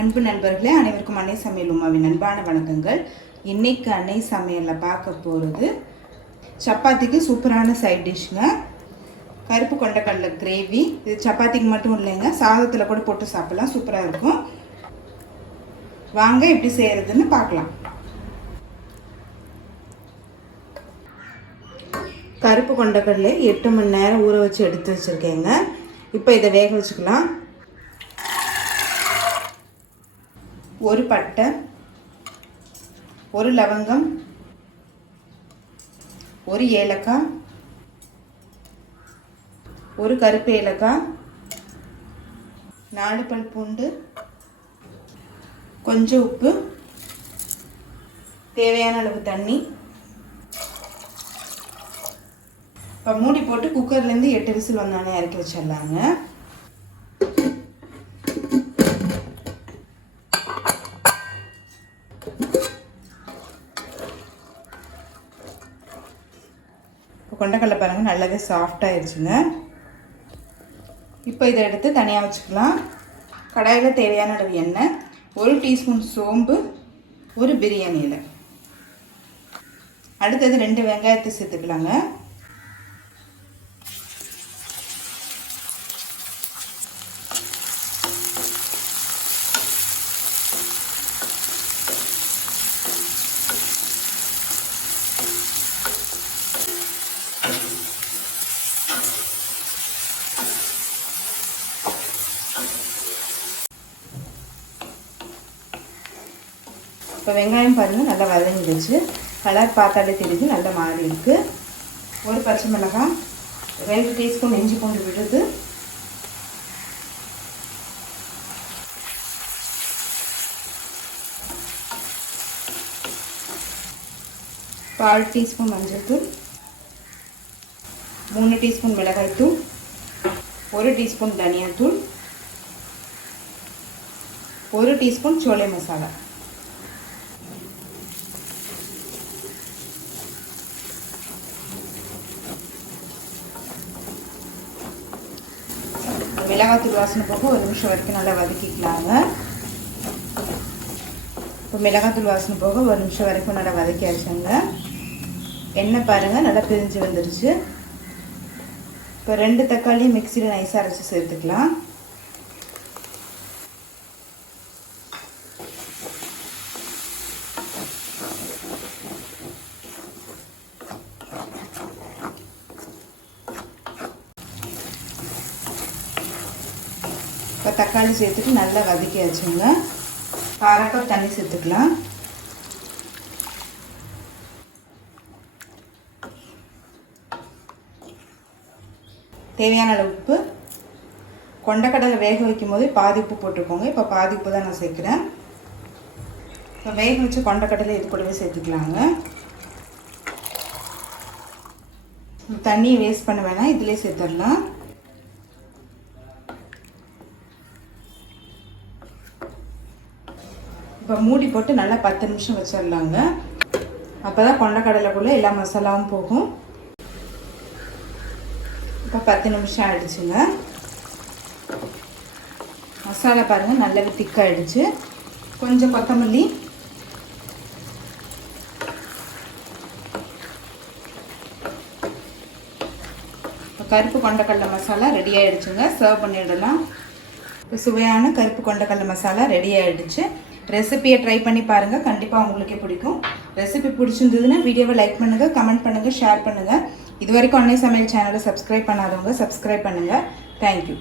அன்பு நண்பர்களே, அனைவருக்கும் அன்னை சமையல் உமாவின் அன்பான வணக்கங்கள். இன்னைக்கு அன்னை சமையலில் பார்க்க போகிறது சப்பாத்திக்கு சூப்பரான சைட் டிஷ்ங்க. கருப்பு கொண்டக்கடலை கிரேவி. இது சப்பாத்திக்கு மட்டும் இல்லைங்க, சாதத்தில் கூட போட்டு சாப்பிடலாம், சூப்பராக இருக்கும். வாங்க எப்படி செய்கிறதுன்னு பார்க்கலாம். கருப்பு கொண்டக்கடலை 8 மணி நேரம் ஊற வச்சு எடுத்து வச்சுருக்கேங்க. இப்போ இதை வேக வச்சுக்கலாம். ஒரு பட்டை, ஒரு லவங்கம், ஒரு ஏலக்காய், ஒரு கருப்பு ஏலக்காய், 4 பல் பூண்டு, கொஞ்சம் உப்பு, தேவையான அளவு தண்ணி. இப்போ மூடி போட்டு குக்கர்லேருந்து 8 விசில் வந்தானே இறக்கி வச்சிடலாங்க. கொண்டக்கடலை பாருங்கள், நல்லாவே சாஃப்டாகிடுச்சுங்க. இப்போ இதை எடுத்து தனியாக வச்சுக்கலாம். கடாயில் தேவையான அளவு எண்ணெய், 1 டீஸ்பூன் சோம்பு, ஒரு பிரியாணி இலை. அடுத்தது 2 வெங்காயத்தை சேர்த்துக்கலாங்க. இப்போ வெங்காயம் பாருங்கள் நல்லா வதங்கிடுச்சு. கலர் பார்த்தாலே தெரியுது, நல்லா மாறி இருக்குது. ஒரு பச்சை மிளகாய், 2 டீஸ்பூன் இஞ்சி பூண்டு விழுது, கால் டீஸ்பூன் மஞ்சள் தூள், 3 டீஸ்பூன் மிளகாய் தூள், 1 டீஸ்பூன் தனியாத்தூள், 1 டீஸ்பூன் சோலை மசாலா. மிளகாத்தூள் வாசனை போக 1 நிமிஷம் வரைக்கும் நல்லா வதக்கிக்கலாங்க. இப்போ மிளகாத்தூள் வாசனை போக 1 நிமிஷம் வரைக்கும் நல்லா வதக்கியாச்சுங்க. எண்ணெய் பாருங்கள் நல்லா பிரிஞ்சு வந்துடுச்சு. இப்போ 2 தக்காளியும் மிக்சியில் நைஸாக அரைச்சி சேர்த்துக்கலாம். இப்போ தக்காளி சேர்த்துட்டு நல்லா வதக்கியாச்சுங்க. 1/2 கப் தண்ணி சேர்த்துக்கலாம். தேவையான அளவு உப்பு. கொண்டக்கடலை வேக வைக்கும் போது பாதி உப்பு போட்டுக்கோங்க. இப்போ பாதி உப்பு தான் நான் சேர்க்குறேன். இப்போ வேக வச்சு கொண்டக்கடலை இது கூடவே சேர்த்துக்கலாங்க. தண்ணியை வேஸ்ட் பண்ண வேணாம், இதிலே சேர்த்துடலாம். இப்போ மூடி போட்டு நல்லா 10 நிமிஷம் வச்சிடலாங்க. அப்போ தான் கொண்டக்கடலைக்குள்ளே எல்லா மசாலாவும் போகும். இப்போ 10 நிமிஷம் ஆகிடுச்சுங்க. மசாலா பாருங்கள் நல்லாவே திக்காகிடுச்சு. கொஞ்சம் கொத்தமல்லி, கருப்பு கொண்டக்கடலை மசாலா ரெடி ஆகிடுச்சுங்க. சர்வ் பண்ணிடலாம். இப்போ சுவையான கருப்பு கொண்டக்கடலை மசாலா ரெடி ஆகிடுச்சு. ரெசிபியை ட்ரை பண்ணி பாருங்கள், கண்டிப்பாக உங்களுக்கே பிடிக்கும். ரெசிபி பிடிச்சிருந்ததுன்னா வீடியோவை லைக் பண்ணுங்கள், கமெண்ட் பண்ணுங்கள், ஷேர் பண்ணுங்கள். இது வரைக்கும் அன்னை சமையல் சேனலை சப்ஸ்கிரைப் பண்ணாதவங்க சப்ஸ்கிரைப் பண்ணுங்கள். தேங்க்யூ.